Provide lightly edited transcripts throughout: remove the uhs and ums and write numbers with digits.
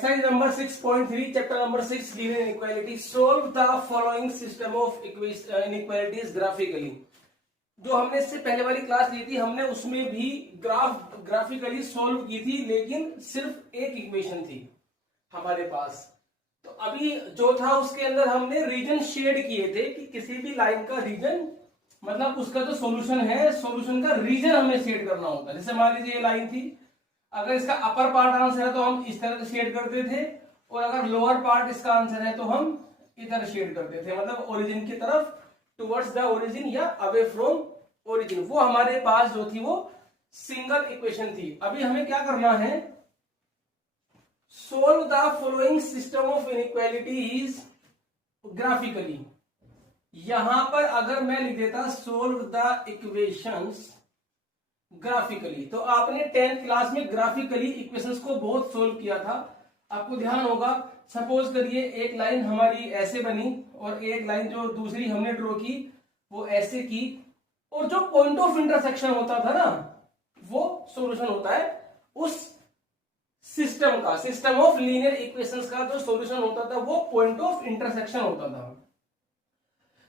Exercise number 6.3 chapter number 6 linear inequality solve the following system of inequalities graphically. जो हमने इससे पहले वाली क्लास ली थी हमने उसमें भी ग्राफिकली सोल्व की थी, लेकिन सिर्फ एक इक्वेशन थी हमारे पास। तो अभी जो था उसके अंदर हमने रीजन शेड किए थे कि किसी भी लाइन का रीजन मतलब उसका जो सॉल्यूशन है, सॉल्यूशन का रीजन हमें शेड करना होता है। जैसे मान लीजिए ये लाइन थी, अगर इसका अपर पार्ट आंसर है तो हम इस तरह से शेड करते थे, और अगर लोअर पार्ट इसका आंसर है तो हम इधर शेड करते थे, मतलब ओरिजिन की तरफ, टुवर्ड्स द ओरिजिन या अवे फ्रॉम ओरिजिन। वो हमारे पास जो थी वो सिंगल इक्वेशन थी। अभी हमें क्या करना है, solve the following system of inequalities graphically. यहां पर अगर मैं लिख देता सोल्व द इक्वेशंस ग्राफिकली, तो आपने 10th क्लास में ग्राफिकली इक्वेशंस को बहुत सोल्व किया था। आपको ध्यान होगा, सपोज करिए एक लाइन हमारी ऐसे बनी और एक लाइन जो दूसरी हमने ड्रॉ की वो ऐसे की, और जो पॉइंट ऑफ इंटरसेक्शन होता था ना वो सॉल्यूशन होता है उस सिस्टम का। सिस्टम ऑफ लीनियर इक्वेशंस का जो सॉल्यूशन होता था वो पॉइंट ऑफ इंटरसेक्शन होता था।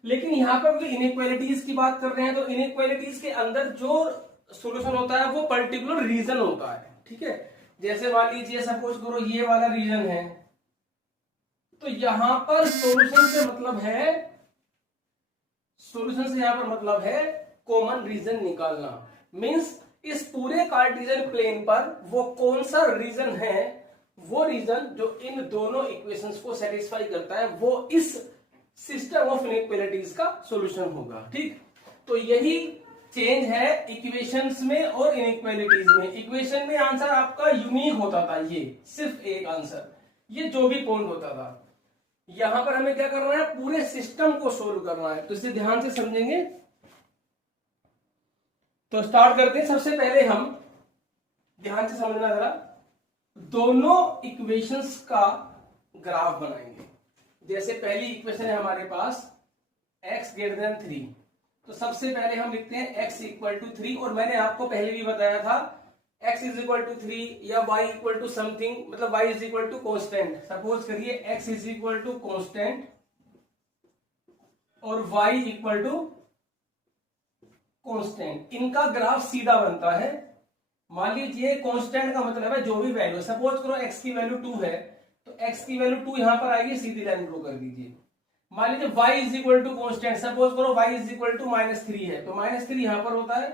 लेकिन यहां पर इनइक्वालिटीज की बात कर रहे हैं तो इनइक्वालिटीज के अंदर जो सॉल्यूशन होता है वो पर्टिकुलर रीजन होता है। ठीक है, जैसे मान लीजिए सपोज करो ये वाला रीजन है, तो यहां पर सॉल्यूशन से मतलब है, सॉल्यूशन से यहां पर मतलब है कॉमन रीजन निकालना। मींस इस पूरे कार्टेशियन प्लेन पर वो कौन सा रीजन है, वो रीजन जो इन दोनों इक्वेशंस को सेटिस्फाई करता है वो इस सिस्टम ऑफ इनइक्वालिटीज का सॉल्यूशन होगा। ठीक, तो यही चेंज है इक्वेशंस में और इनइक्वालिटीज में। इक्वेशन में आंसर आपका यूनिक होता था, ये सिर्फ एक आंसर, ये जो भी पॉइंट होता था। यहां पर हमें क्या करना है, पूरे सिस्टम को सोल्व करना है, तो इसे ध्यान से समझेंगे। तो स्टार्ट करते हैं। सबसे पहले हम ध्यान से समझना जरा, दोनों इक्वेशंस का ग्राफ बनाएंगे। जैसे पहली इक्वेशन है हमारे पास x ग्रेटर देन 3, तो सबसे पहले हम लिखते हैं x इक्वल टू 3, और मैंने आपको पहले भी बताया था x इज इक्वल टू 3 या y इक्वल टू समथिंग, मतलब y is equal to constant. Suppose करिए x is equal to constant और y इक्वल टू कॉन्स्टेंट, इनका ग्राफ सीधा बनता है। मान लीजिए कॉन्स्टेंट का मतलब है जो भी वैल्यू, सपोज करो x की वैल्यू 2 है तो x की वैल्यू 2 यहां पर आएगी, सीधी लाइन ड्रॉ कर दीजिए। मान लीजिए y is equal to constant, suppose करो y इज इक्वल टू -3 है तो -3 यहां पर होता है,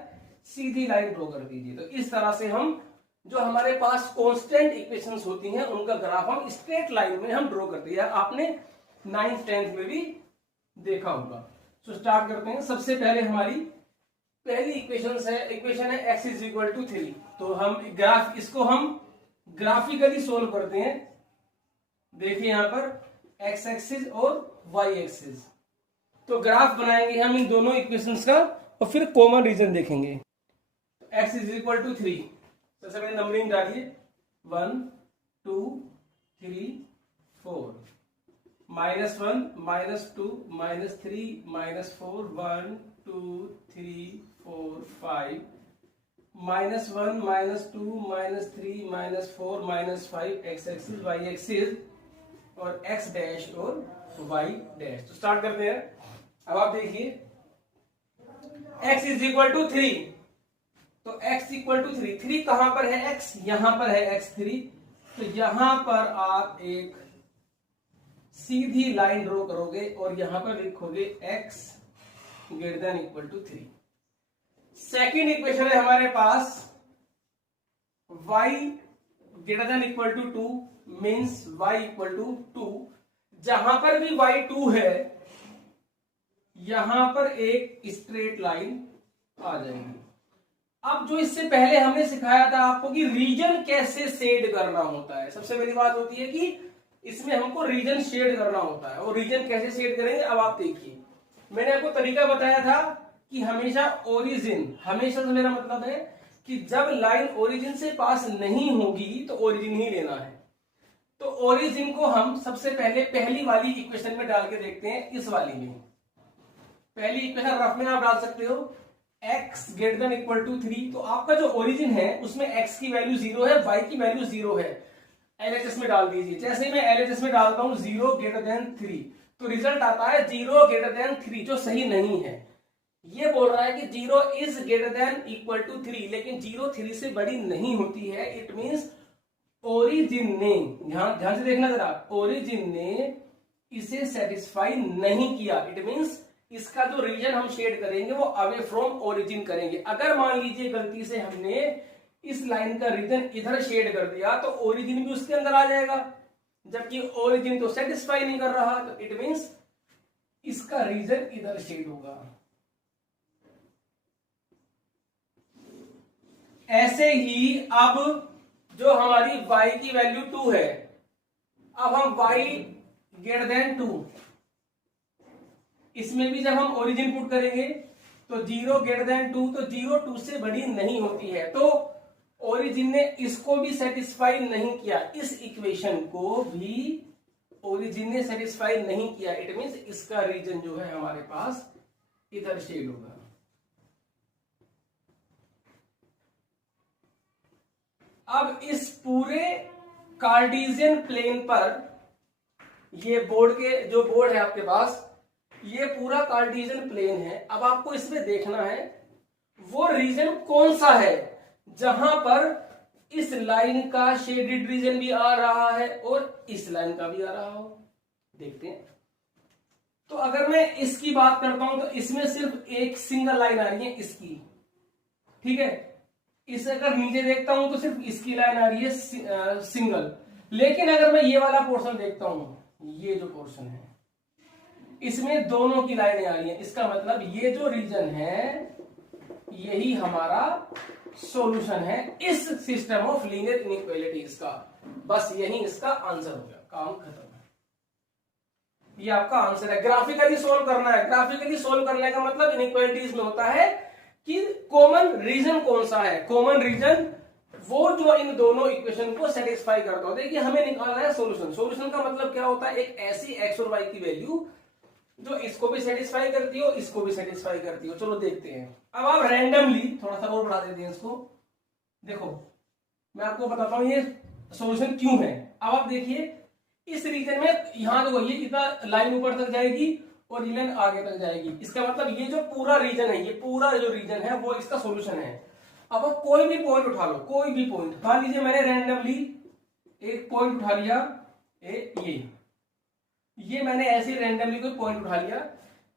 सीधी लाइन ड्रॉ कर दीजिए। तो इस तरह से हम जो हमारे पास कांस्टेंट इक्वेशंस होती हैं उनका ग्राफ हम स्ट्रेट लाइन में हम ड्रॉ करते हैं। आपने 9th 10th में भी देखा होगा। तो स्टार्ट करते हैं। सबसे पहले हमारी पहली इक्वेशन है x इज इक्वल टू 3, तो हम ग्राफ इसको हम ग्राफिकली सोल्व करते हैं। देखिए यहां पर x एक्सिस और y एक्सिस, तो ग्राफ बनाएंगे हम इन दोनों इक्वेशंस का और फिर कॉमन रीजन देखेंगे। x इज इक्वल टू 3, सबसे पहले नंबरिंग डालिए 1 2 3 4, -1 -2 -3 -4 1 2 3 4 5, -1 -2 -3 -4 -5 x एक्सिस y एक्सिस और x डैश और y डैश। तो स्टार्ट करते हैं। अब आप देखिए x इज इक्वल टू 3, तो x इक्वल टू 3, 3 कहां पर है, x यहां पर है x3, तो यहां पर आप एक सीधी लाइन ड्रॉ करोगे और यहां पर लिखोगे x greater than equal to 3। Second equation है हमारे पास y greater than equal to 2, means y equal to 2। जहां पर भी y 2 है यहां पर एक स्ट्रेट लाइन आ जाएगी। अब जो इससे पहले हमने सिखाया था आपको कि रीजन कैसे शेड करना होता है, सबसे पहली बात होती है कि इसमें हमको रीजन शेड करना होता है। और रीजन कैसे शेड करेंगे अब आप देखिए। मैंने आपको तरीका बताया था कि हमेशा ओरिजिन, हमेशा से मेरा मतलब है कि जब लाइन ओरिजिन से पास नहीं होगी तो ओरिजिन ही लेना है। तो ओरिजिन को हम सबसे पहले पहली वाली इक्वेशन में डाल के देखते हैं। इस वाली में पहली इक्वेशन रफ में आप डाल सकते हो x greater than equal to 3, तो आपका जो ओरिजिन है उसमें x की वैल्यू 0 है, y की वैल्यू 0 है। LHS में डाल दीजिए। जैसे ही मैं LHS में डालता हूं 0 <3 तो रिजल्ट आता है 0 <3 जो सही नहीं है। ये बोल रहा है कि 0 इज > 3 लेकिन 0 3 से बड़ी नहीं होती है। इट मींस ओरिजिन ने, ध्यान से देखना जरा, ओरिजिन ने इसे सेटिस्फाई नहीं किया। इट मींस इसका जो रीजन हम शेड करेंगे वो अवे फ्रॉम ओरिजिन करेंगे। अगर मान लीजिए गलती से हमने इस लाइन का रीजन इधर शेड कर दिया तो ओरिजिन भी उसके अंदर आ जाएगा, जबकि ओरिजिन तो सेटिस्फाई नहीं कर रहा, तो इट मींस इसका रीजन इधर शेड होगा। ऐसे ही अब जो हमारी y की वैल्यू 2 है, अब हम y > 2, इसमें भी जब हम ओरिजिन पुट करेंगे तो 0 > 2, तो 0 2 से बड़ी नहीं होती है, तो ओरिजिन ने इसको भी सेटिस्फाई नहीं किया, इस इक्वेशन को भी ओरिजिन ने सेटिस्फाई नहीं किया। इट मींस इसका रीजन जो है हमारे पास इधर शेड होगा। अब इस पूरे कार्टेशियन प्लेन पर, ये बोर्ड के जो बोर्ड है आपके पास, ये पूरा कार्टेशियन प्लेन है। अब आपको इसमें देखना है वो रीजन कौन सा है जहां पर इस लाइन का शेडेड रीजन भी आ रहा है और इस लाइन का भी आ रहा हो। देखते हैं। तो अगर मैं इसकी बात करता हूं तो इसमें सिर्फ एक सिंगल लाइन आ रही है इसकी, ठीक है। इसे अगर नीचे देखता हूं तो सिर्फ इसकी लाइन आ रही है सिंगल। लेकिन अगर मैं ये वाला पोर्शन देखता हूं, ये जो पोर्शन है इसमें दोनों की लाइनें आ रही हैं। इसका मतलब ये जो रीजन है यही हमारा सॉल्यूशन है इस सिस्टम ऑफ लीनियर इनइक्वालिटीज का। बस यही इसका आंसर हो गया, काम खत्म है। ये आपका आंसर है। ग्राफिकली सोल्व करना है। ग्राफिकली सोल्व करने का मतलब इनइक्वालिटीज में होता है कि कॉमन रीजन कौन सा है। कॉमन रीजन वो जो इन दोनों इक्वेशन को सेटिस्फाई करता हो। देखिए हमें निकालना है सॉल्यूशन। सॉल्यूशन का मतलब क्या होता है, एक ऐसी एक्स और वाई की वैल्यू जो इसको भी सेटिस्फाई करती हो, इसको भी सेटिस्फाई करती हो। चलो देखते हैं। अब आप रैंडमली थोड़ा सा और बढ़ा देते हैं इसको। देखो मैं आपको बताता हूं ये सॉल्यूशन क्यों है। अब आप देखिए इस रीजन में, यहां देखो ये इतना लाइन ऊपर तक जाएगी और ये लाइन आगे तक जाएगी। इसका मतलब ये जो पूरा रीजन है, ये पूरा जो रीजन है वो इसका सॉल्यूशन है। अब आप कोई भी पॉइंट उठा लो, कोई भी पॉइंट। मान लीजिए मैंने रैंडमली एक पॉइंट उठा लिया, ये मैंने ऐसे रैंडमली कोई पॉइंट उठा लिया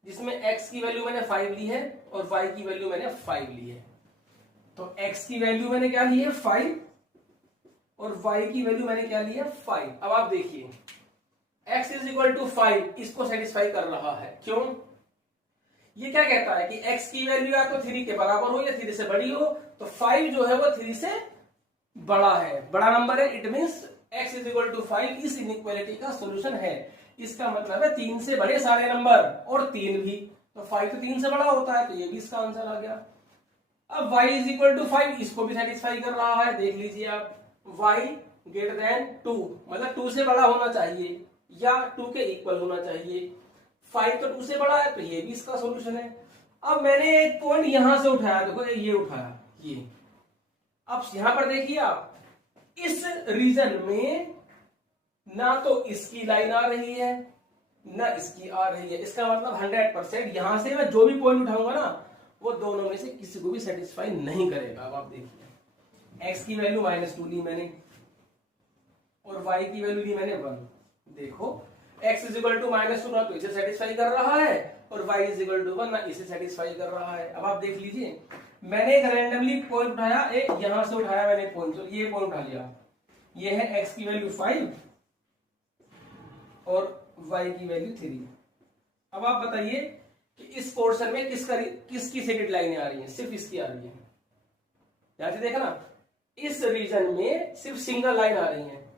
जिसमें x की वैल्यू मैंने 5 ली है और y की वैल्यू मैंने 5 ली है। तो x की वैल्यू मैंने क्या ली है 5 और y की वैल्यू मैंने क्या ली है 5। अब आप देखिए x = 5 इसको सेटिस्फाई कर रहा है। क्यों? ये क्या कहता है कि x की वैल्यू या तो 3 के बराबर हो या 3 से बड़ी हो, तो 5 जो है वो 3 से बड़ा है, बड़ा नंबर है। इट मींस x = 5 इस इनइक्वालिटी का सॉल्यूशन है। इसका मतलब है 3 से बड़े सारे नंबर और 3 भी, तो 5 तो 3 से बड़ा होता है, तो ये भी इसका आंसर आ गया। अब y = 5 इसको भी सेटिस्फाई कर रहा है। देख लीजिए आप, y > 2 मतलब 2 से बड़ा होना चाहिए या 2 के इक्वल होना चाहिए। 5 तो 2 से बड़ा है, तो ये भी इसका सॉल्यूशन है। अब मैंने एक पॉइंट यहां से उठाया, देखो ये उठाया, ये। अब यहां पर देखिए आप, इस रीजन में ना तो इसकी लाइन आ रही है ना इसकी आ रही है। इसका मतलब 100% यहां से मैं जो भी पॉइंट उठाऊंगा ना वो दोनों में से किसी को भी सेटिस्फाई नहीं करेगा। अब आप देखिए x की वैल्यू -2 ली मैंने और y की वैल्यू ली मैंने 1। देखो x = -2 ना तो इसे सेटिस्फाई कर रहा है और y = 1 ना इसे सेटिस्फाई कर रहा है। अब आप देख लीजिए, मैंने एक रैंडमली पॉइंट उठाया, एक यहां से उठाया मैंने पॉइंट, तो ये पॉइंट उठा लिया। ये है x की वैल्यू 5 और y की वैल्यू 3। अब आप बताइए कि इस पोर्शन में किसकी सेटेड लाइनें आ रही हैं? सिर्फ इसकी आ रही है। ध्यान से देखा ना, इस रीजन में सिर्फ सिंगल लाइन आ रही है।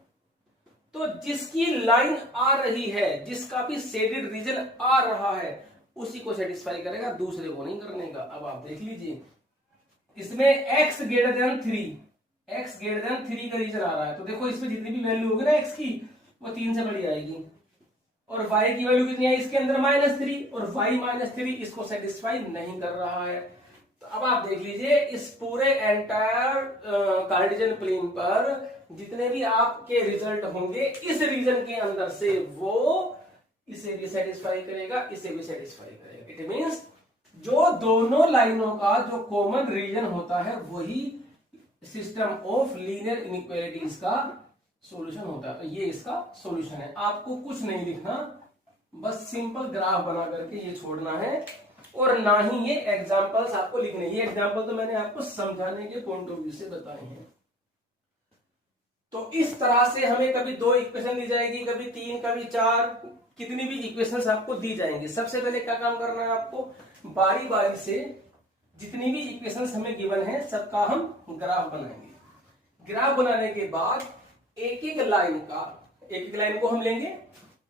तो जिसकी लाइन आ रही है, जिसका भी शेडेड रीजन आ रहा है, उसी को सेटिस्फाई करेगा, दूसरे को नहीं करने का। अब आप देख लीजिए, इसमें x > 3 का रीजन आ रहा है, तो देखो इसमें जितनी भी वैल्यू होगी ना x की, वो 3 से बड़ी आएगी। और y की वैल्यू कितनी है इसके अंदर? -3, और y -3 इसको सेटिस्फाई नहीं कर रहा है। तो अब आप देख लीजिए इस पूरे एंटायर कार्टेशियन प्लेन पर जितने भी आपके रिजल्ट होंगे इस रीजन के अंदर से वो इसे भी सेटिस्फाई करेगा, इसे भी सेटिस्फाई करेगा। इट मींस जो दोनों लाइनों का जो कॉमन रीजन होता है वही सिस्टम ऑफ लीनियर इनइक्वालिटीज का सॉल्यूशन होता है। तो ये इसका सॉल्यूशन है। आपको कुछ नहीं लिखना, बस सिंपल ग्राफ बना करके ये छोड़ना है और ना ही ये एग्जांपल्स आपको लिखने। ये एग्जांपल तो मैंने आपको समझाने के पॉइंट ऑफ व्यू से बताए हैं। तो इस तरह से हमें कभी 2 इक्वेशन दी जाएगी, कभी 3, कभी 4, कितनी भी इक्वेशंस आपको दी जाएंगी। सबसे पहले क्या काम करना है आपको, बारी बारी से जितनी भी इक्वेशंस हमें गिवन है सबका हम ग्राफ बनाएंगे। ग्राफ बनाने के बाद एक एक लाइन को हम लेंगे,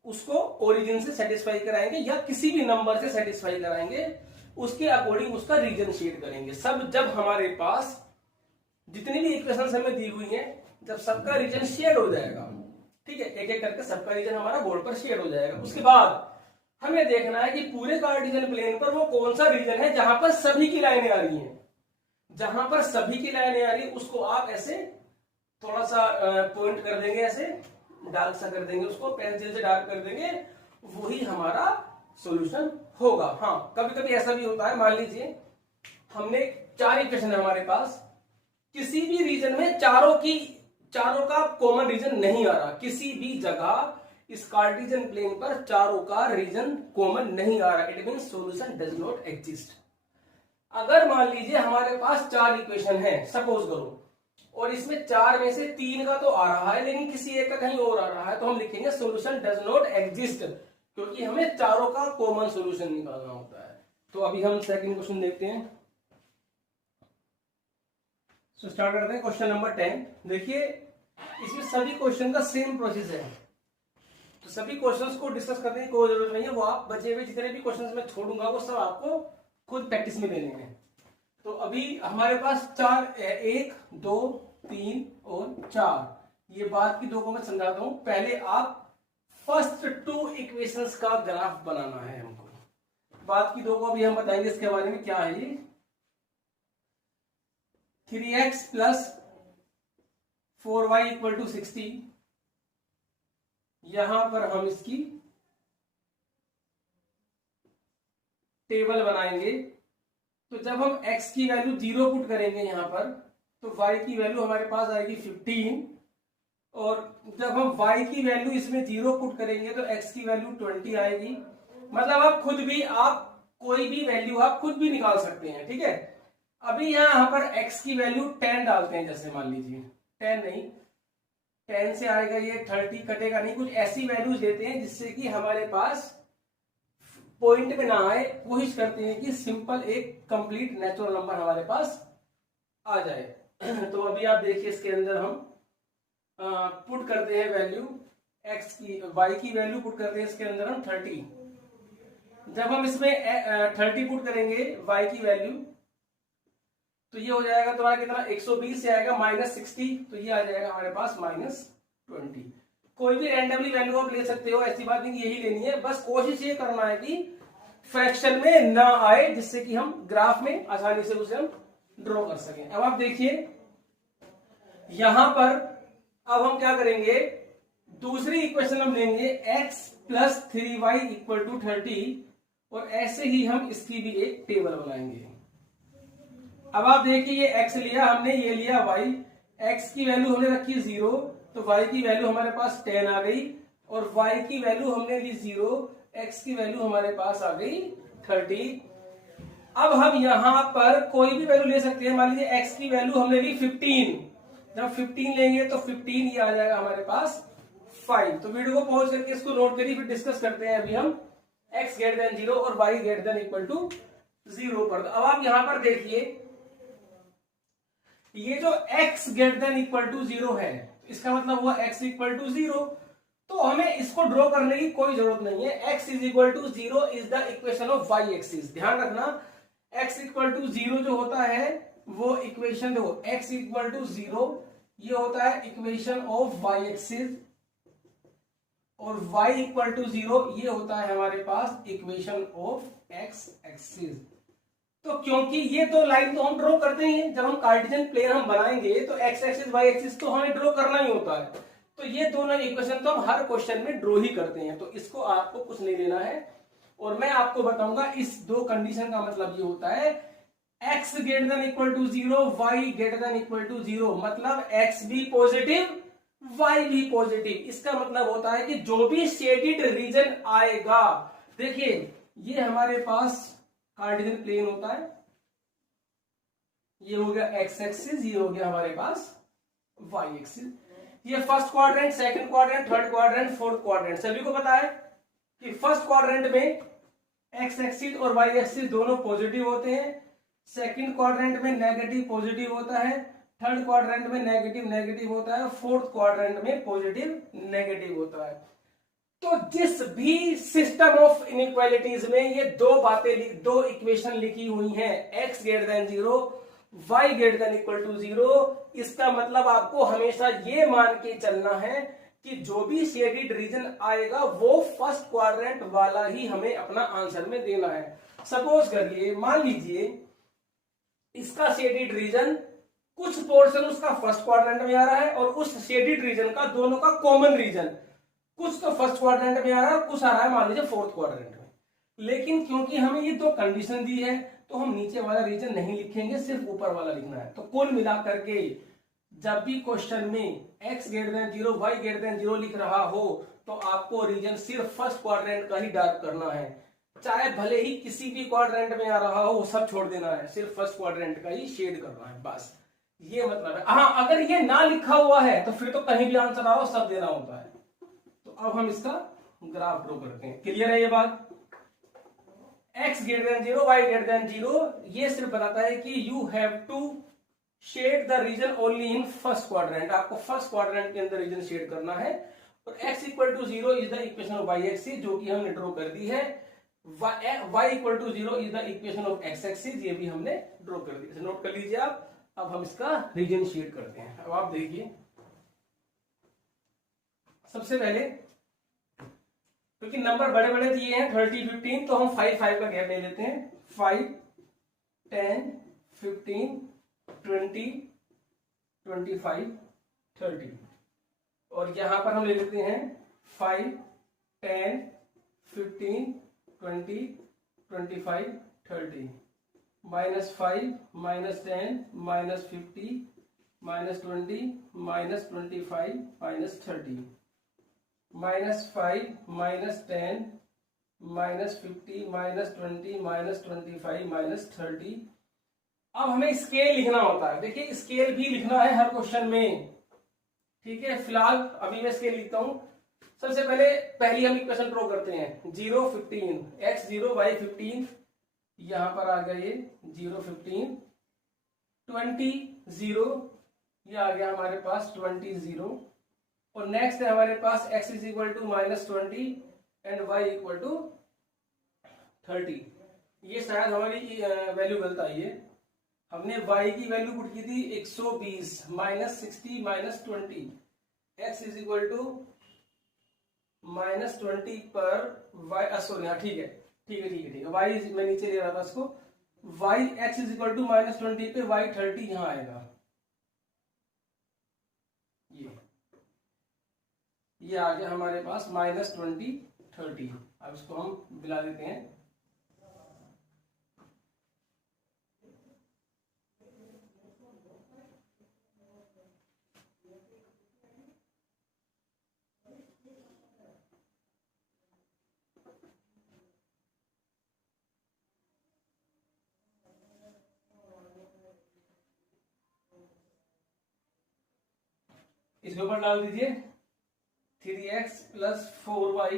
उसको ओरिजिन से सेटिस्फाई कराएंगे या किसी भी नंबर से सेटिस्फाई कराएंगे, उसके अकॉर्डिंग उसका रीजन शेड करेंगे। सब जब हमारे पास जितनी भी इक्वेशंस हमें दी हुई हैं, जब सबका रीजन शेड हो जाएगा, ठीक है, एक एक करके सबका रीजन हमारा बोर्ड पर शेड हो जाएगा। उसके बाद हमें देखना है कि पूरे कार्टेशियन प्लेन पर वो कौन सा रीजन है जहां पर सभी की लाइनें आ रही हैं। जहां पर सभी की लाइनें आ रही है उसको आप ऐसे थोड़ा सा पॉइंट कर देंगे, ऐसे डार्क सा कर देंगे, उसको पेंसिल से डार्क कर देंगे, वही हमारा सॉल्यूशन होगा। हाँ, कभी कभी ऐसा भी होता है, मान लीजिए हमने 4 इक्वेशन है हमारे पास, किसी भी रीजन में चारों का कॉमन रीजन नहीं आ रहा, किसी भी जगह इस कार्टेशियन प्लेन पर चारों का रीजन कॉमन नहीं आ रहा, it means solution does not exist. अगर मान लीजिए हमारे पास 4 इक्वेशन है सपोज करो, और इसमें 4 में से 3 का तो आ रहा है लेकिन किसी एक का कहीं और आ रहा है, तो हम लिखेंगे सॉल्यूशन डज नॉट एग्जिस्ट, क्योंकि हमें चारों का कॉमन सॉल्यूशन निकालना होता है। तो अभी हम सेकंड क्वेश्चन देखते हैं। तो स्टार्ट करते हैं क्वेश्चन नंबर 10। देखिए इसमें सभी क्वेश्चन का सेम प्रोसेस है, तो सभी क्वेश्चंस को डिस्कस करने की कोई जरूरत नहीं है। वो आप बचे हुए जितने भी क्वेश्चंस मैं छोड़ूंगा वो सब आपको खुद प्रैक्टिस में लेने हैं। तो अभी हमारे पास 1, 2, 3 और 4, ये बाद की 2 को मैं समझाता हूं। पहले आप फर्स्ट 2 इक्वेशंस का ग्राफ बनाना है हमको, बाद की 2 को अभी हम बताएंगे इसके बारे में क्या है। ये 3x plus 4y equal to 60, यहां पर हम इसकी टेबल बनाएंगे। तो जब हम x की वैल्यू 0 पुट करेंगे यहां पर, तो y की वैल्यू हमारे पास आएगी 15, और जब हम y की वैल्यू इसमें 0 पुट करेंगे तो x की वैल्यू 20 आएगी। मतलब आप कोई भी वैल्यू आप खुद भी निकाल सकते हैं, ठीक है। अभी यहां पर x की वैल्यू 10 डालते हैं, जैसे मान लीजिए 10 नहीं, 10 से आएगा ये 30, कटेगा नहीं, कुछ ऐसी वैल्यूज देते हैं जिससे कि हमारे पास पॉइंट में ना आए। कोशिश करते हैं कि सिंपल एक कंप्लीट नेचुरल नंबर हमारे पास आ जाए। तो अभी आप देखिए इसके अंदर हम पुट करते हैं वैल्यू x की, y की वैल्यू पुट करते हैं इसके अंदर हम 30। जब हम इसमें 30 पुट करेंगे y की वैल्यू, तो ये हो जाएगा तुम्हारा कितना, 120 से आएगा -60, तो ये आ जाएगा हमारे पास -20। कोई भी रैंडमली वैल्यू आप ले सकते हो, ऐसी बात नहीं यही लेनी है, बस कोशिश ये करना है कि फ्रैक्शन में ना आए, जिससे कि हम ग्राफ में आसानी से उसे हम ड्रॉ कर सकें। अब आप देखिए यहां पर अब हम क्या करेंगे, दूसरी इक्वेशन हम लेंगे x plus 3y equal to 30, और ऐसे ही हम इसकी भी एक टेबल बनाएंगे। अब आप देखिए ये x लिया हमने, ये लिया y, x की वैल्यू हमने रखी 0, तो y की वैल्यू हमारे पास 10 आ गई, और y की वैल्यू हमने ली 0, x की वैल्यू हमारे पास आ गई 30। अब हम यहां पर कोई भी वैल्यू ले सकते हैं, मान लीजिए x की वैल्यू हमने ली 15, जब 15 लेंगे तो 15 ये आ जाएगा हमारे पास 5। तो वीडियो को पॉज करके इसको नोट करिए, फिर डिस्कस करते हैं अभी हम x ग्रेटर देन 0 और y greater than equal to 0 पर। अब आप यहां पर देखिए ये जो x greater than equal to 0 है, इसका मतलब हुआ x इक्वल टू 0, तो हमें इसको ड्रॉ करने की कोई जरूरत नहीं है। x is equal to 0 is the equation of y axis. ध्यान रखना x इक्वल टू 0 जो होता है वो इक्वेशन, देखो x इक्वल टू 0 ये होता है इक्वेशन ऑफ y एक्सिस, और y इक्वल टू 0 ये होता है हमारे पास इक्वेशन ऑफ x एक्सिस। तो क्योंकि ये दो लाइन तो हम ड्रॉ करते ही हैं, जब हम कार्टेशियन प्लेन हम बनाएंगे तो एक्स एक्सिस वाई एक्सिस तो हमें ड्रॉ करना ही होता है। तो ये दोनों इक्वेशन तो हम हर क्वेश्चन में ड्रॉ ही करते हैं, तो इसको आपको कुछ नहीं लेना है। और मैं आपको बताऊंगा इस दो कंडीशन का मतलब ये होता है x greater than equal to 0, y greater than equal to 0, मतलब x भी पॉजिटिव y भी पॉजिटिव। इसका मतलब होता है कि जो भी शेडेड रीजन आएगा, देखिए ये हमारे पास कार्टेशियन प्लेन होता है, ये हो गया x एक्सिस, ये हो गया हमारे पास y एक्सिस, ये first quadrant, second quadrant, third quadrant, fourth quadrant. सभी को पता है कि फर्स्ट क्वाड्रेंट में x एक्सिस और y एक्सिस दोनों पॉजिटिव होते हैं, सेकंड क्वाड्रेंट में नेगेटिव पॉजिटिव होता है, थर्ड क्वाड्रेंट में नेगेटिव नेगेटिव होता है, फोर्थ क्वाड्रेंट में पॉजिटिव नेगेटिव होता है। तो जिस भी सिस्टम ऑफ इनइक्वालिटीज में ये दो बातें, दो इक्वेशन लिखी हुई हैं, x greater than 0, y greater than equal to 0, इसका मतलब आपको हमेशा ये मान के चलना है कि जो भी शेडेड रीजन आएगा वो फर्स्ट क्वाड्रेंट वाला ही हमें अपना आंसर में देना है। सपोज करिए, मान लीजिए इसका शेडेड रीजन कुछ पोर्शन उसका फर्स्ट क्वाड्रेंट में आ रहा है और उस शेडेड रीजन का दोनों का कॉमन रीजन कुछ तो फर्स्ट क्वाड्रेंट में आ रहा है, कुछ आ रहा है मान लीजिए फोर्थ क्वाड्रेंट में। लेकिन क्योंकि हमें ये दो कंडीशन दी है तो हम नीचे वाला रीजन नहीं लिखेंगे, सिर्फ ऊपर वाला लिखना है। तो कुल मिलाकर के जब भी क्वेश्चन में x greater than 0, y greater than 0 लिख रहा हो तो आपको रीजन सिर्फ फर्स्ट क्वाड्रेंट का ही डार्क करना है, चाहे भले ही किसी भी क्वाड्रेंट में आ रहा हो वो सब छोड़ देना है, सिर्फ फर्स्ट क्वाड्रेंट का ही शेड करना है, बस ये मतलब है। हाँ, अगर ये ना लिखा हुआ है तो फिर तो कहीं भी आंसर आओ सब देना होता है। तो अब हम इसका ग्राफ ड्रॉ करते हैं। क्लियर है ये बात? x greater than 0, y greater than 0 ये सिर्फ बताता है कि you have to shade the region only in first quadrant, आपको फर्स्ट क्वाड्रेंट के अंदर रीजन शेड करना है। और x equal to 0 is the equation of y axis, जो कि हमने ड्रॉ कर दी है। y equal to 0 is the equation of x axis, ये भी हमने ड्रॉ कर दी, नोट कर लीजिए आप। अब हम इसका रीजन शेड करते हैं। अब आप देखिए, सबसे पहले क्योंकि नंबर बड़े बड़े दिए हैं 30, 15, तो हम 5 5 का गैप ले लेते हैं। 5, 10, 15, 20, 25, 30, और यहां पर हम ले लेते हैं 5, 10, 15, 20, 25, 30, -5, -10, -50, -20, -25, -30, -5, -10, -50, -20, -25, -30। अब हमें स्केल लिखना होता है। देखिए स्केल भी लिखना है हर क्वेश्चन में, ठीक है। फिलहाल अभी मैं स्केल लिखता हूं। सबसे पहले पहली हम इक्वेशन ड्रॉ करते हैं। 0, 15, x 0, y 15, यहां पर आ गया ये 0, 15, 20, 0, ये आ गया हमारे पास 20, 0। और नेक्स्ट है हमारे पास x is equal to -20 and y equal to 30। ये शायद हमारी वैल्यू गलत आई है, हमने y की वैल्यू पुट की थी 120 -60 -20, x इज इक्वल टू -20 पर y, सॉरी हाँ ठीक है ठीक है y मैं नीचे ले रहा था इसको, y x is equal to -20 पे y 30 यहां आएगा। ये आ गया हमारे पास -20, 30। अब इसको हम मिला देते हैं। इसके ऊपर डाल दीजिए 3x + 4y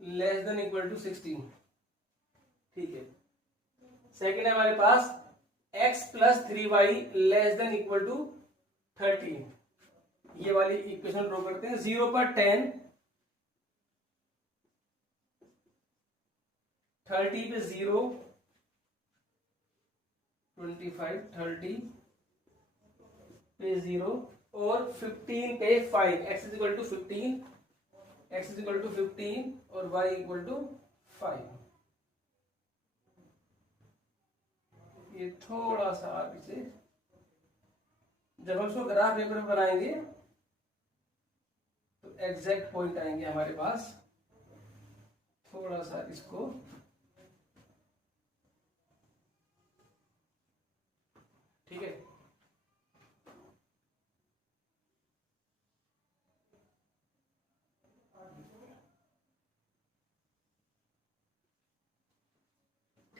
less than equal to 16, ठीक है। सेकेंड है हमारे पास x + 3y less than equal to 30, ये वाली इक्वेशन ड्रॉ करते हैं। 0 पर 10, 30 पे 0, 25, 30 पे 0 और 15 पे 5, x is equal to 15, x is equal to 15 और y इक्वल टू 5। ये थोड़ा सा आप इसे, जब हम इसको ग्राफ पेपर में बनाएंगे तो एग्जैक्ट पॉइंट आएंगे हमारे पास। थोड़ा सा इसको ठीक है।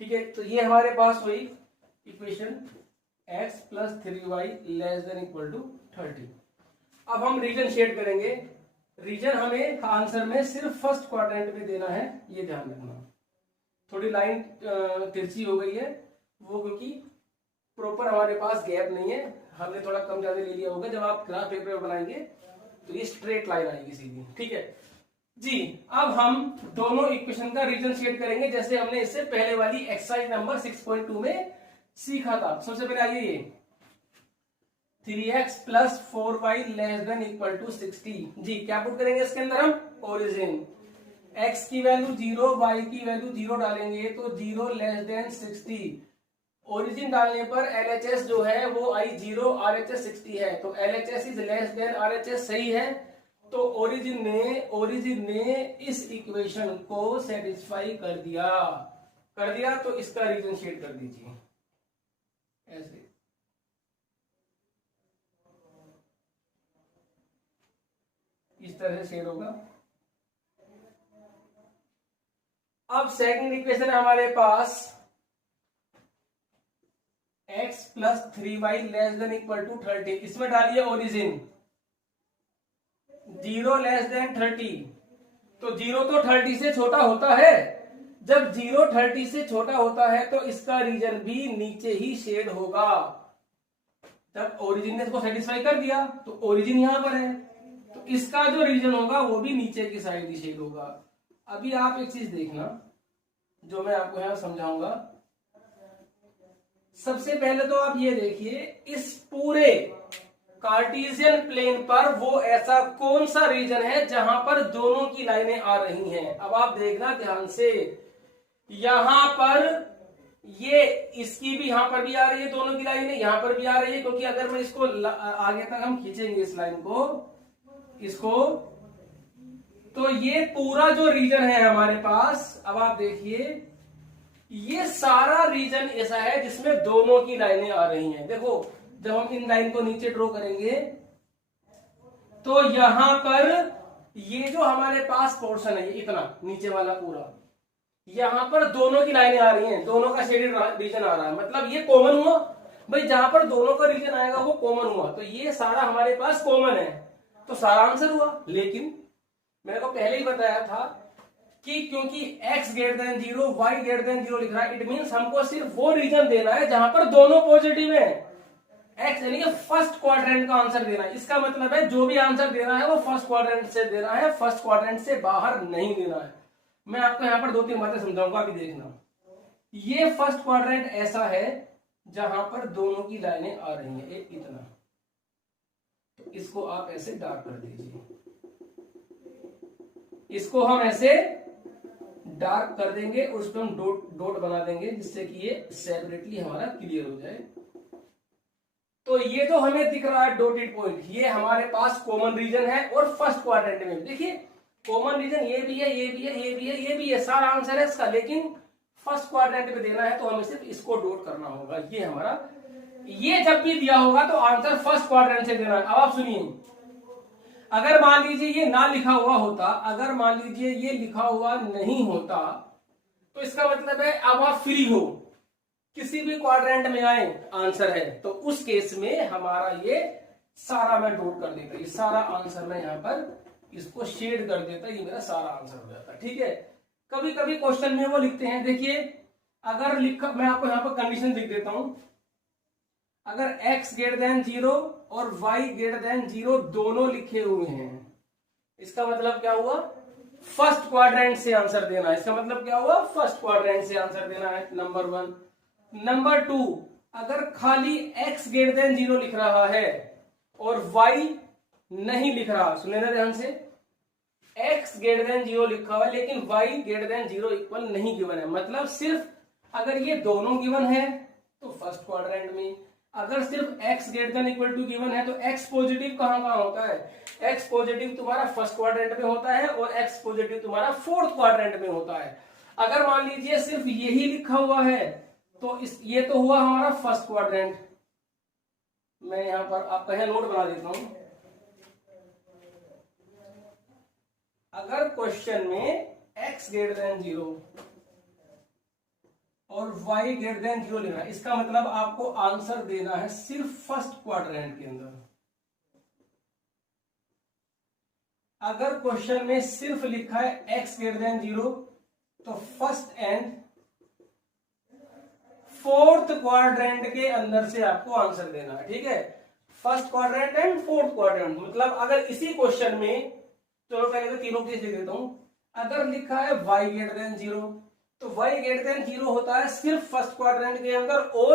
ठीक है, तो ये हमारे पास हुई equation x plus 3y less than equal to 30। अब हम रीजन शेड करेंगे। रीजन हमें आंसर में सिर्फ फर्स्ट क्वाड्रेंट में देना है, ये ध्यान रखना। थोड़ी लाइन तिरछी हो गई है वो क्योंकि प्रॉपर हमारे पास गैप नहीं है, हमने थोड़ा कम ज्यादा ले लिया होगा। जब आप ग्राफ पेपर में बनाएंगे तो ये स्ट्रेट लाइन आएगी सीधी। ठीक है जी, अब हम दोनों इक्वेशन का रीजन शेड करेंगे जैसे हमने इससे पहले वाली एक्सरसाइज नंबर 6.2 में सीखा था। सबसे पहले आइए ये 3x plus 4y less than equal to 60 जी, क्या पुट करेंगे इसके अंदर हम? ओरिजिन। x की वैल्यू 0, y की वैल्यू 0 डालेंगे तो 0 लेस देन 60। ओरिजिन डालने पर LHS जो है वो आई 0, RHS 60 है, तो LHS is less than RHS सही है। तो ओरिजिन ने इस इक्वेशन को सेटिस्फाई कर दिया तो इसका रीजन शेड कर दीजिए ऐसे। इस तरह से शेड होगा। अब सेकंड इक्वेशन है हमारे पास x plus 3y less than equal to 30। इसमें डालिए ओरिजिन 0 लेस देन 30, तो 0 तो 30 से छोटा होता है। जब 0 30 से छोटा होता है तो इसका रीजन भी नीचे ही शेड होगा। जब ओरिजिन ने इसको सेटिस्फाई कर दिया तो ओरिजिन यहां पर है, तो इसका जो रीजन होगा वो भी नीचे की साइड ही शेड होगा। अभी आप एक चीज देखना जो मैं आपको यहां समझाऊंगा। सबसे पहले तो आप ये देखिए, इस पूरे कार्टेशियन प्लेन पर वो ऐसा कौन सा रीजन है जहां पर दोनों की लाइनें आ रही हैं। अब आप देखना ध्यान से, यहां पर ये इसकी भी यहां पर भी आ रही है, दोनों की लाइनें यहां पर भी आ रही है, क्योंकि अगर मैं इसको आगे तक हम खींचेंगे इस लाइन को, इसको, तो ये पूरा जो रीजन है हमारे पास, अब आप देखिए ये सारा रीजन ऐसा है जिसमें दोनों की लाइनें आ रही हैं। देखो जब हम इन लाइन को नीचे ड्रॉ करेंगे तो यहां पर ये जो हमारे पास पोर्शन है, ये इतना नीचे वाला पूरा, यहां पर दोनों की लाइनें आ रही हैं, दोनों का शेडेड रीजन आ रहा है, मतलब ये कॉमन हुआ। भाई जहां पर दोनों का रीजन आएगा वो कॉमन हुआ, तो ये सारा हमारे पास कॉमन है, तो सारा आंसर हुआ। लेकिन मैंने को पहले ही बताया था कि क्योंकि x greater than 0, y greater than 0 लिख रहा है, इट मींस हमको सिर्फ वो रीजन देना है जहां पर दोनों पॉजिटिव है। x यानी कि फर्स्ट क्वाड्रेंट का आंसर देना है। इसका मतलब है जो भी आंसर देना है वो फर्स्ट क्वाड्रेंट से देना है, फर्स्ट क्वाड्रेंट से बाहर नहीं देना है। मैं आपको यहां पर 2-3 बातें समझाऊंगा, अभी देखना। ये फर्स्ट क्वाड्रेंट ऐसा है जहां पर दोनों की लाइनें आ रही हैं, एक इतना, तो इसको आप ऐसे डार्क कर दीजिए, इसको हम ऐसे डार्क कर देंगे और उस पर हम डॉट बना देंगे जिससे कि ये सेपरेटली हमारा क्लियर हो जाए। तो ये जो हमें दिख रहा है डॉटेड पॉइंट, ये हमारे पास कॉमन रीजन है। और फर्स्ट क्वाड्रेंट में देखिए कॉमन रीजन ये भी है, ये भी है, ये भी है, ये भी है, सारा आंसर है इसका। लेकिन फर्स्ट क्वाड्रेंट में देना है तो हमें सिर्फ इसको डॉट करना होगा, ये हमारा। ये जब भी दिया होगा तो आंसर फर्स्ट क्वाड्रेंट से देना है। अब आप सुनिए, अगर मान लीजिए ये ना लिखा हुआ होता, अगर मान लीजिए ये लिखा हुआ नहीं होता, तो इसका मतलब है अब आप फ्री हो, किसी भी क्वाड्रेंट में आए आंसर है, तो उस केस में हमारा ये सारा मैं डॉट कर देता, ये सारा आंसर मैं यहां पर इसको शेड कर देता, ये मेरा सारा आंसर हो जाता। ठीक है, कभी कभी क्वेश्चन में वो लिखते हैं, देखिए अगर लिखा, मैं आपको यहां पर कंडीशन लिख देता हूं, अगर x ग्रेटर देन 0 और y ग्रेटर देन 0 दोनों लिखे हुए हैं, इसका मतलब क्या हुआ? फर्स्ट क्वाड्रेंट से आंसर देना है। इसका मतलब क्या हुआ? फर्स्ट क्वाड्रेंट से आंसर देना है, नंबर 1। नंबर 2, अगर खाली x ग्रेटर देन 0 लिख रहा है और y नहीं लिख रहा, सुने ना ध्यान से, x ग्रेटर देन 0 लिखा हुआ है लेकिन y ग्रेटर देन 0 इक्वल नहीं गिवन है, मतलब सिर्फ अगर ये दोनों गिवन है तो फर्स्ट क्वाड्रेंट में। अगर सिर्फ x greater than equal to given है तो x पॉजिटिव कहाँ कहाँ होता है? x पॉजिटिव तुम्हारा फर्स्ट क्वाड्रेंट में होता है और x पॉजिटिव तुम्हारा फोर्थ क्वाड्रेंट में होता है। अगर मान लीजिए सिर्फ यही लिखा हुआ है तो ये तो हुआ हमारा फर्स्ट क्वाड्रेंट। मैं यहां पर आपका यहां नोट बना देता हूं। अगर क्वेश्चन में x ग्रेटर देन 0 और y ग्रेटर देन 0 लेना, इसका मतलब आपको आंसर देना है सिर्फ फर्स्ट क्वाड्रेंट के अंदर। अगर क्वेश्चन में सिर्फ लिखा है x ग्रेटर देन 0 तो फर्स्ट एंड फोर्थ क्वाड्रेंट के अंदर से आपको आंसर देना है, ठीक है। First quadrant and fourth quadrant, मतलब अगर इसी क्वेश्चन में, चलो पहले तो तीनों केस लिख देता हूं। अगर लिखा है y ग्रेटर देन 0 तो y ग्रेटर देन 0 होता है सिर्फ फर्स्ट क्वाड्रेंट के अंदर और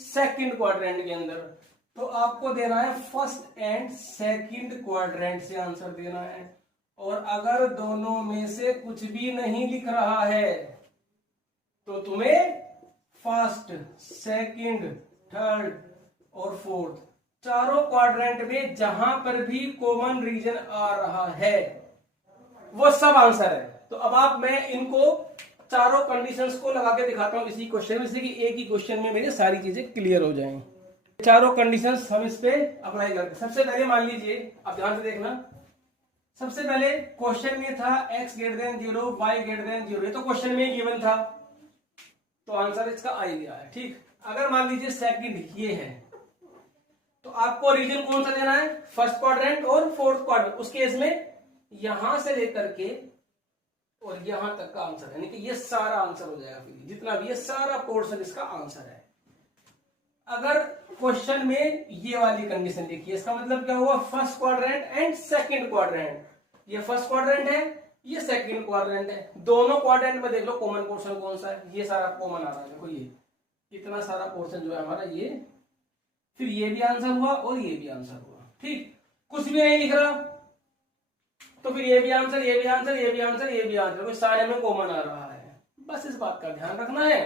सेकंड क्वाड्रेंट के अंदर। तो आपको देना है फर्स्ट एंड सेकंड क्वाड्रेंट से आंसर देना है। और अगर दोनों में से कुछ भी नहीं लिख रहा है तो तुम्हें फर्स्ट, सेकंड, थर्ड और फोर्थ चारों क्वाड्रेंट में जहां पर भी कॉमन रीजन आ रहा है वो सब आंसर है। तो अब मैं इनको चारों कंडीशंस को लगा के दिखाता हूं इसी क्वेश्चन में, कि एक ही क्वेश्चन में मेरी सारी चीजें क्लियर हो जाएं। चारों कंडीशंस हम इस पे अप्लाई करते हैं। सबसे पहले मान लीजिए, आप ध्यान से देखना, सबसे पहले क्वेश्चन में था x greater than 0 y greater than 0, ये तो क्वेश्चन में गिवन था तो आंसर इसका आ ही गया है, ठीक। अगर मान लीजिए सेकंड ये है तो आपको रीजन कौन सा देना है? फर्स्ट क्वाड्रेंट और फोर्थ क्वाड्रेंट। उस केस में यहां से लेकर के और यहां तक का आंसर, यानी कि ये सारा आंसर हो जाएगा, फिर जितना भी ये सारा पोर्शन इसका आंसर है। अगर क्वेश्चन में ये वाली कंडीशन देखिए, इसका मतलब क्या हुआ? First quadrant and second quadrant. ये फर्स्ट क्वाड्रेंट है, ये सेकंड क्वाड्रेंट है। दोनों क्वाड्रेंट में देख लो कॉमन पोर्शन कौन सा है, ये सारा कॉमन आ रहा है। देखो ये इतना सारा पोर्शन जो है हमारा, ये फिर ये भी आंसर हुआ और ये भी आंसर हुआ, ठीक। कुछ भी नहीं लिख रहा तो फिर ये भी आंसर, ये भी आंसर, ये भी आंसर, ये भी आंसर, सारे में कॉमन आ रहा है। बस इस बात का ध्यान रखना है।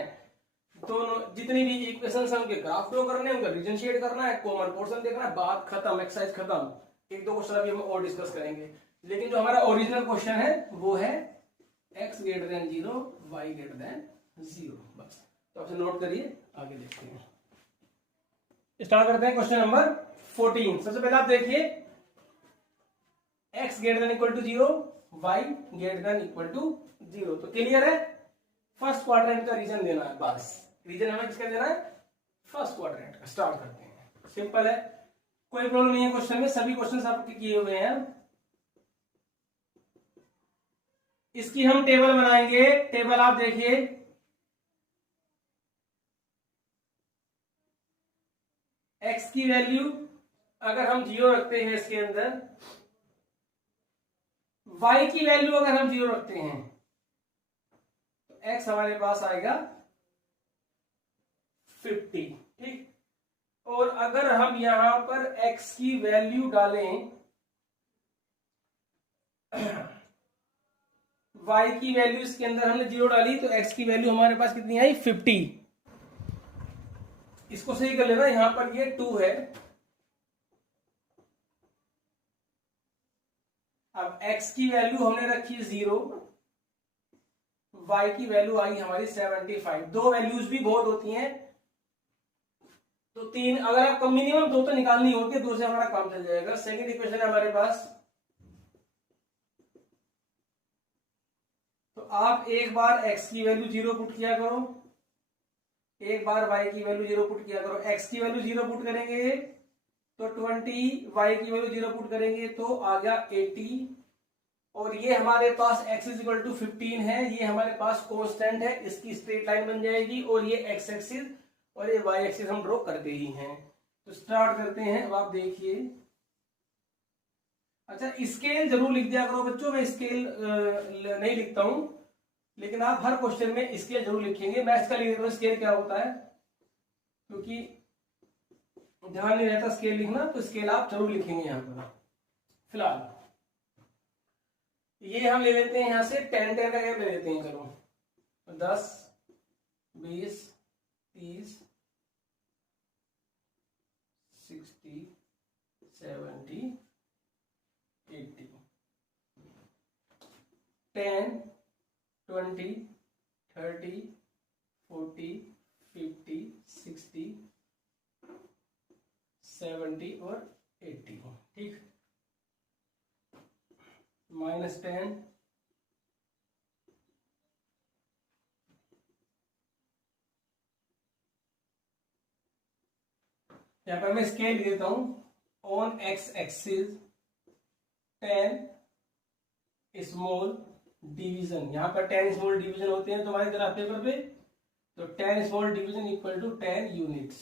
दोनों जितनी भी इक्वेशंस हैं उनके ग्राफ ड्रॉ करने हैं, उनका रीजन शेड करना है, कॉमन पोर्शन देखना है, बात खत्म, एक्सरसाइज खत्म। एक दो क्वेश्चन अभी हम और डिस्कस करेंगे, लेकिन जो हमारा ओरिजिनल क्वेश्चन है वो है x greater than 0 y greater than 0। बस तो आपसे नोट करिए, आगे देखते हैं। स्टार्ट करते हैं क्वेश्चन नंबर 14। सबसे पहले आप देखिए x greater than equal to 0 y greater than equal to 0, तो क्लियर है। फर्स्ट क्वाड्रेंट का रीजन देना है, बस रीजन हमें किसका देना है? फर्स्ट क्वाड्रेंट का। स्टार्ट करते हैं, सिंपल है, कोई प्रॉब्लम नहीं है क्वेश्चन में, सभी क्वेश्चन आपके किए हुए हैं। इसकी हम टेबल बनाएंगे। टेबल आप देखिए, x की वैल्यू अगर हम 0 रखते हैं इसके अंदर, y की वैल्यू अगर हम 0 रखते हैं तो x हमारे पास आएगा 50, ठीक। और अगर हम यहां पर x की वैल्यू डालें, y की वैल्यू इसके अंदर हमने 0 डाली तो x की वैल्यू हमारे पास कितनी आई? 50। इसको सही कर लेना, यहां पर ये 2 है। अब x की वैल्यू हमने रखी 0, y की वैल्यू आई हमारी 75। दो वैल्यूज भी बहुत होती हैं तो 3, अगर आपको मिनिमम 2 तो निकालनी होती है, 2 से हमारा काम चल जाएगा। सेकंड इक्वेशन है हमारे पास, तो आप एक बार x की वैल्यू 0 पुट किया करो, एक बार y की वैल्यू 0 पुट किया करो। x की वैल्यू 0 पुट करेंगे तो 20, y की वैल्यू 0 पुट करेंगे तो आ गया 80। और ये हमारे पास x इज इक्वल टू 15 है, ये हमारे पास कांस्टेंट है, इसकी स्ट्रेट लाइन बन जाएगी। और ये x एक्सिस और ये y एक्सिस हम ड्रॉ करते ही हैं। तो स्टार्ट करते हैं। अब आप देखिए, अच्छा स्केल जरूर लिख दिया करो बच्चों, मैं स्केल नहीं लिखता हूं, लेकिन आप हर क्वेश्चन में स्केल जरूर लिखेंगे। मैं इसका लिख देता हूं स्केल क्या होता है, क्योंकि ध्यान नहीं रहता स्केल लिखना, तो स्केल आप जरूर लिखेंगे यहां पर। फिलहाल ये हम ले लेते हैं यहां से 10 10 का गैप ले लेते हैं। चलो 10, 20, 30, 60, 70, 80, 10, 20, 30, 40, 50, 60, 70 और 80। ठीक, -10, यहां पर मैं स्केल लिख देता हूं। On x axis 10 small division, यहां पर 10 स्मॉल डिवीजन होते हैं तुम्हारे ग्राफ पेपर पे, तो 10 small division equal to 10 units,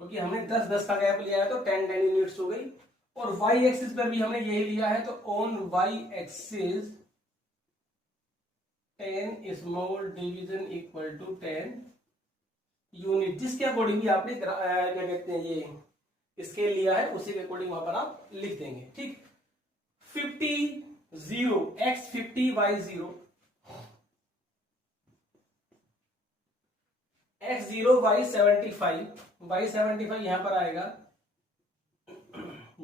क्योंकि हमने 10-10 का गैप लिया है तो 10-10 यूनिट्स हो गई। और वाई एक्सिस पर भी हमने यही लिया है, तो on y axis 10 small division equal to 10 unit, जिसके अकॉर्डिंग भी आपने क्या कहते हैं ये स्केल लिया है, उसी के अकॉर्डिंग वहां पर आप लिख देंगे। ठीक, 50 0 x 50 y 0 x 0 y 75 y 75 यहां पर आएगा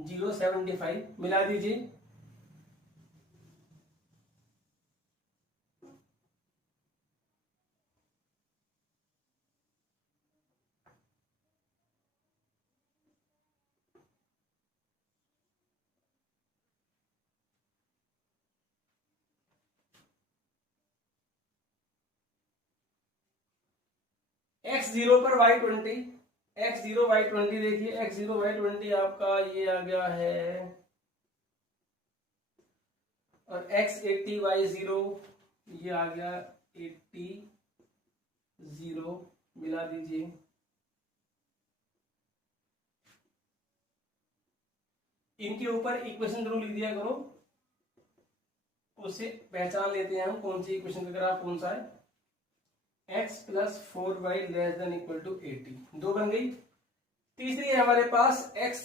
0.75, मिला दीजिए। x0 पर y20, x0 y20 देखिए, x0 y20 आपका ये आ गया है, और x80 y0 ये आ गया 80 0, मिला दीजिए। इनके ऊपर इक्वेशन जरूर लिख दिया करो, उससे पहचान लेते हैं हम कौन सी इक्वेशन का ग्राफ कौन सा है। x plus 4y less than equal to 80, 2 बन गई। तीसरी है हमारे पास x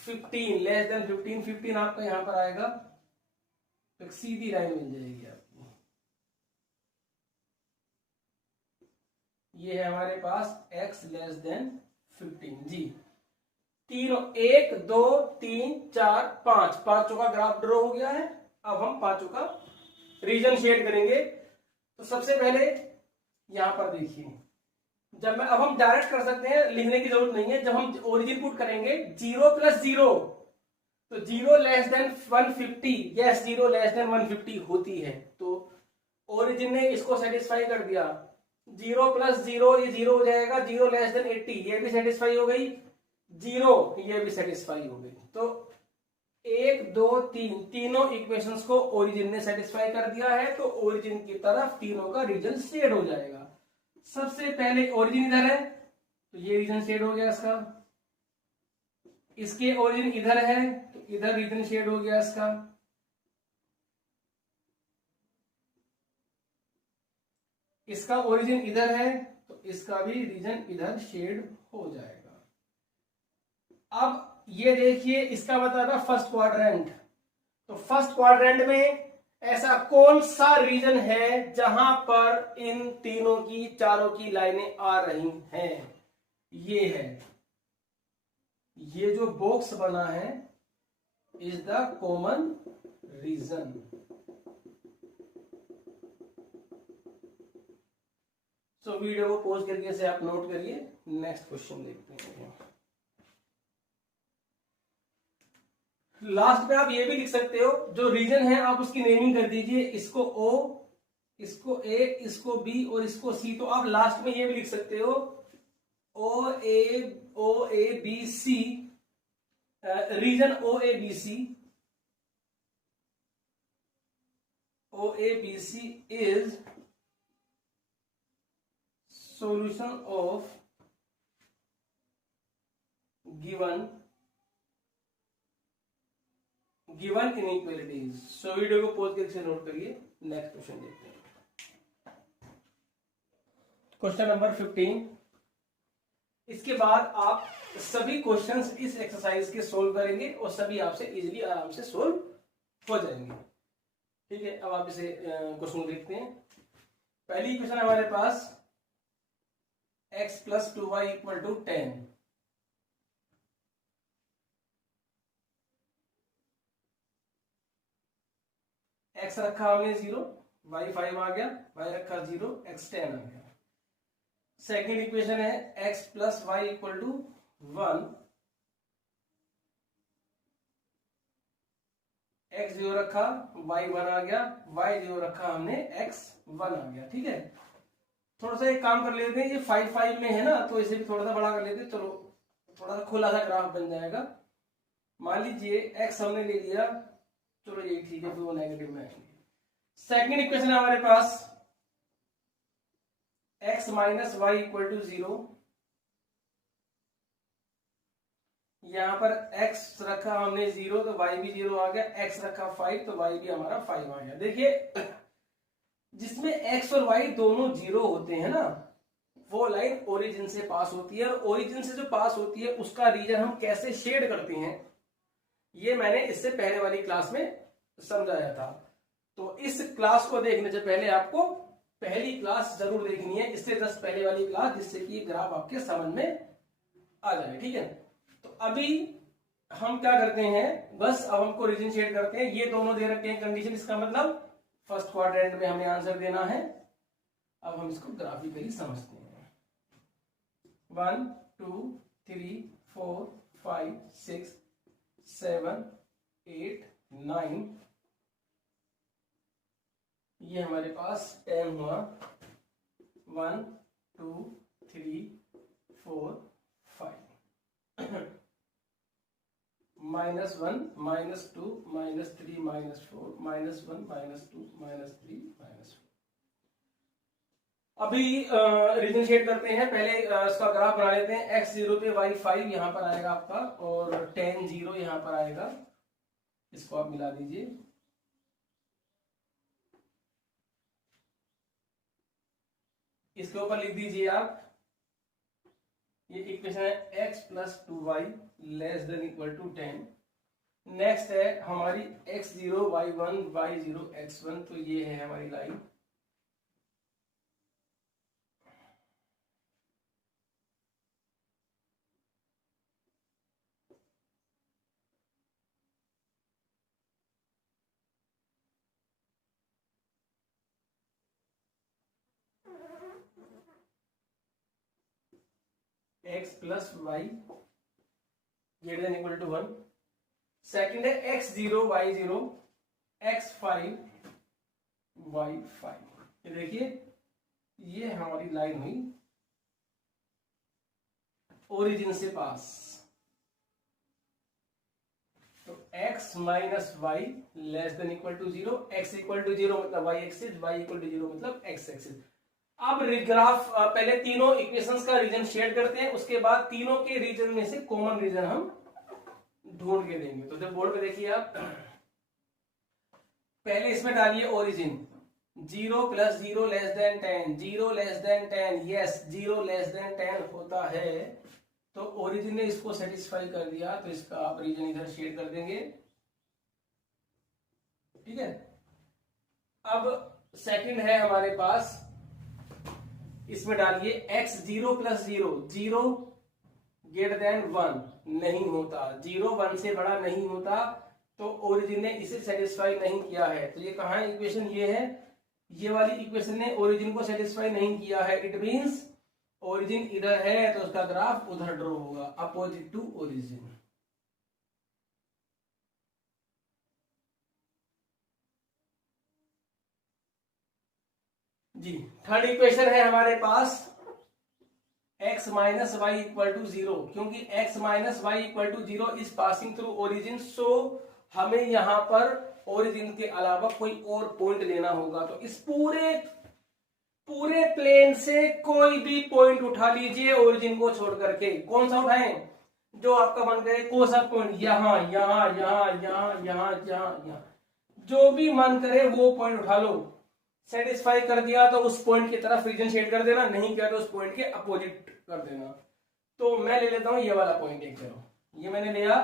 15 लेस देन 15, 15 आपका यहां पर आएगा, तो एक सीधी लाइन मिल जाएगी आपको। ये है हमारे पास x लेस देन 15 जी। तीनों 1 2 3 4 5, पांचों का ग्राफ ड्रॉ हो गया है। अब हम पांचों का रीजन शेड करेंगे। तो सबसे पहले यहां पर देखिए, जब मैं अब हम डायरेक्ट कर सकते हैं, लिखने की जरूरत नहीं है। जब हम ओरिजिन पुट करेंगे 0 + 0, तो 0 less then 150, yes 0 less then 150 होती है, तो ओरिजिन ने इसको सेटिस्फाई कर दिया। 0 + 0 ये 0 हो जाएगा, 0 लेस देन 80 ये भी सेटिस्फाई हो गई, 0 ये भी सेटिस्फाई हो गई। तो 1 2 3 तीनों इक्वेशंस को ओरिजिन ने सेटिस्फाई कर दिया है, तो ओरिजिन की तरफ तीनों का रीजन शेड हो जाएगा। सबसे पहले ओरिजिन इधर है, तो ये रीजन शेड हो गया इसका। इसके ओरिजिन इधर है, तो इधर रीजन शेड हो गया इसका। इसका ओरिजिन इधर है, तो इसका भी रीजन इधर शेड हो जाएगा। अब ये देखिए, इसका मतलब था फर्स्ट क्वाड्रेंट, तो फर्स्ट क्वाड्रेंट में ऐसा कौन सा रीजन है जहां पर इन तीनों की चारों की लाइनें आ रही हैं? ये है, ये जो बॉक्स बना है is the common region. So video को पॉज करके से आप नोट करिए। नेक्स्ट क्वेश्चन देखते हैं। लास्ट में आप ये भी लिख सकते हो, जो रीजन है आप उसकी नेमिंग कर दीजिए, इसको O, इसको A, इसको B और इसको C। तो आप लास्ट में ये भी लिख सकते हो O A B C, region O A B C, O A B C is solution of given inequalities. So video को पॉज करके नोट करिए। नेक्स्ट क्वेश्चन देखते हैं, क्वेश्चन नंबर 15। इसके बाद आप सभी क्वेश्चंस इस एक्सरसाइज के सोल्व करेंगे और सभी आपसे इजीली आराम से सोल्व हो जाएंगे। ठीक है, अब आप इसे क्वेश्चन देखते हैं। पहली क्वेश्चन हमारे पास x + 2y = 10। x रखा हमने 0, y 5 आ गया, y रखा 0, x 10 आ गया। सेकेंड इक्वेशन है x plus y equal to 1, x 0 रखा, y 1 आ गया, y 0 रखा हमने, x 1 आ गया। ठीक है, थोड़ा सा एक काम कर लेते हैं, ये 5 5 में है ना, तो इसे भी थोड़ा सा बड़ा कर लेते हैं। चलो थोड़ा सा खुला सा ग्राफ बन जाएगा। मान लीजिए x हमने ले लिया, चलो ये ठीक है, फिर वो नेगेटिव में आएंगे। सेकेंड इक्वेशन है हमारे पास x minus Y equal to 0, यहां पर x रखा हमने 0 तो y भी 0 आ गया, x रखा 5 तो y भी हमारा 5 आ गया। देखिए जिसमें x और y दोनों 0 होते हैं ना, वो लाइन ओरिजिन से पास होती है, और ओरिजिन से जो पास होती है उसका रीजन हम कैसे शेड करते हैं ये मैंने इससे पहले वाली क्लास में समझाया था। तो इस क्लास को देखने से पहले आपको पहली क्लास जरूर देखनी है, इससे जस्ट पहले वाली क्लास, जिससे कि ग्राफ आपके समझ में आ जाए। ठीक है, तो अभी हम क्या करते हैं, बस अब हमको रीजन शेड करते हैं। ये दोनों दे रखे हैं कंडीशन, इसका मतलब फर्स्ट क्वाड्रेंट में हमें आंसर देना है। अब हम इसको ग्राफिकली समझते हैं। 1 2 3 4 5 6 7 8 9, ये हमारे पास 10 हुआ। 1 2 3 4 5 -1 -2 -3 -4 -1 -2 -3 -4। अभी रीजन शेड करते हैं। पहले इसका ग्राफ बना लेते हैं। x 0 पे y 5 यहां पर आएगा आपका, और 10 0 यहां पर आएगा। इसको आप मिला दीजिए। इसके ऊपर लिख दीजिए आप, ये इक्वेशन है x plus 2y less than equal to 10। Next है हमारी x 0 y 1 y 0 x 1, तो ये है हमारी line. x plus y greater than equal to 1। Second है x 0 y 0 x 5 y 5। ये देखिए, ये हमारी लाइन हुई ओरिजिन से पास। तो x minus y less than equal to 0, x equal to 0 मतलब y axis, y equal to 0 मतलब x एक्सिस। अब ग्राफ पहले तीनों इक्वेशंस का रीजन शेड करते हैं, उसके बाद तीनों के रीजन में से कॉमन रीजन हम ढूंढ के देंगे। तो जब बोर्ड पे देखिए आप, पहले इसमें डालिए origin 0 plus 0 less then 10, 0 less then 10, yes 0 less then 10 होता है, तो ओरिजिन ने इसको सेटिस्फाई कर दिया, तो इसका आप रीजन इधर शेड कर देंगे। ठीक है, अब सेकंड है हमारे पास, इसमें डालिए x 0 प्लस 0, 0 ग्रेटर देन 1 नहीं होता, 0 1 से बड़ा नहीं होता, तो ओरिजिन ने इसे सेटिस्फाई नहीं किया है। तो ये कहां है इक्वेशन, ये है, ये वाली इक्वेशन ने ओरिजिन को सेटिस्फाई नहीं किया है। इट मींस ओरिजिन इधर है, तो उसका ग्राफ उधर ड्रॉ होगा, अपोजिट टू ओरिजिन। जी, थर्ड इक्वेशन है हमारे पास x minus Y equal to 0, क्योंकि x minus Y equal to 0 is passing through origin, so हमें यहां पर ओरिजिन के अलावा कोई और पॉइंट लेना होगा। तो इस पूरे प्लेन से कोई भी पॉइंट उठा लीजिए ओरिजिन को छोड़ करके। कौन सा उठाएं, जो आपका मन करे, कौन सा पॉइंट, यहां यहां यहां यहां यहां यहां, जो भी मन करे वो पॉइंट उठा लो। सेटिस्फाई कर दिया तो उस पॉइंट की तरफ रीजन शेड कर देना, नहीं किया तो उस पॉइंट के अपोजिट कर देना। तो मैं ले लेता हूं ये वाला पॉइंट, एक चलो ये मैंने लिया,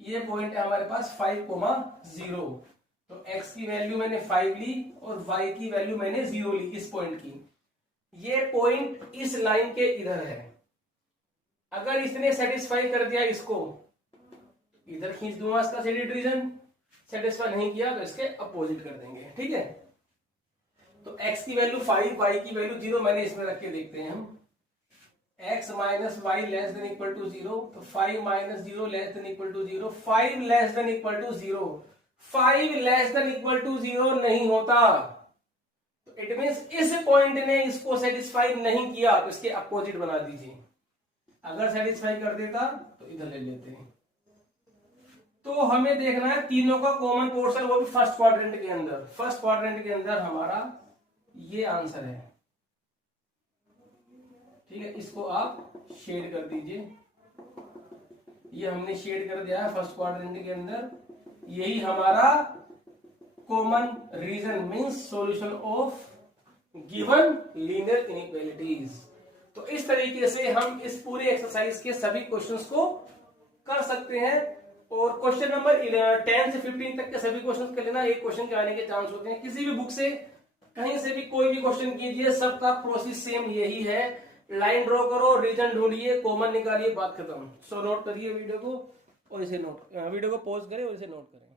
ये पॉइंट है हमारे पास 5,0। तो x की वैल्यू मैंने 5 ली और y की वैल्यू मैंने 0 ली इस पॉइंट की। ये पॉइंट इस लाइन के इधर है, अगर इसने सेटिस्फाई कर दिया इसको, इधर खींच दूंगा इसका शेडेड रीजन, सेटिस्फाई नहीं किया तो इसके अपोजिट कर देंगे। ठीक है, तो x की वैल्यू 5, y की वैल्यू 0 मैंने इसमें रख के देखते हैं हम। x minus y less than equal to 0, तो 5 minus 0 less than equal to 0, 5 less than equal to 0, 5 less than equal to 0 नहीं होता, तो इट मींस इस पॉइंट ने इसको सेटिस्फाई नहीं किया, तो इसके अपोजिट बना दीजिए। अगर सेटिस्फाई कर देता तो इधर ले लेते हैं। तो हमें देखना है तीनों का कॉमन पोर्शन, वो भी फर्स्ट क्वाड्रेंट के अंदर। फर्स्ट क्वाड्रेंट के अंदर हमारा ये आंसर है। ठीक है, इसको आप शेड कर दीजिए। ये हमने शेड कर दिया है फर्स्ट क्वाड्रेंट के अंदर। यही हमारा common region means solution of given linear inequalities. तो इस तरीके से हम इस पूरे एक्सरसाइज के सभी क्वेश्चंस को कर सकते हैं। और क्वेश्चन नंबर 10 से 15 तक के सभी क्वेश्चन कर लेना, एक क्वेश्चन के आने के चांस होते हैं। किसी भी बुक से कहीं से भी कोई भी क्वेश्चन कीजिए, सबका प्रोसेस सेम यही है। लाइन ड्रॉ करो, रीजन ढूंढिए, कॉमन निकालिए, बात खत्म। सो नोट करिए वीडियो को और इसे वीडियो को पॉज करें और इसे नोट करें।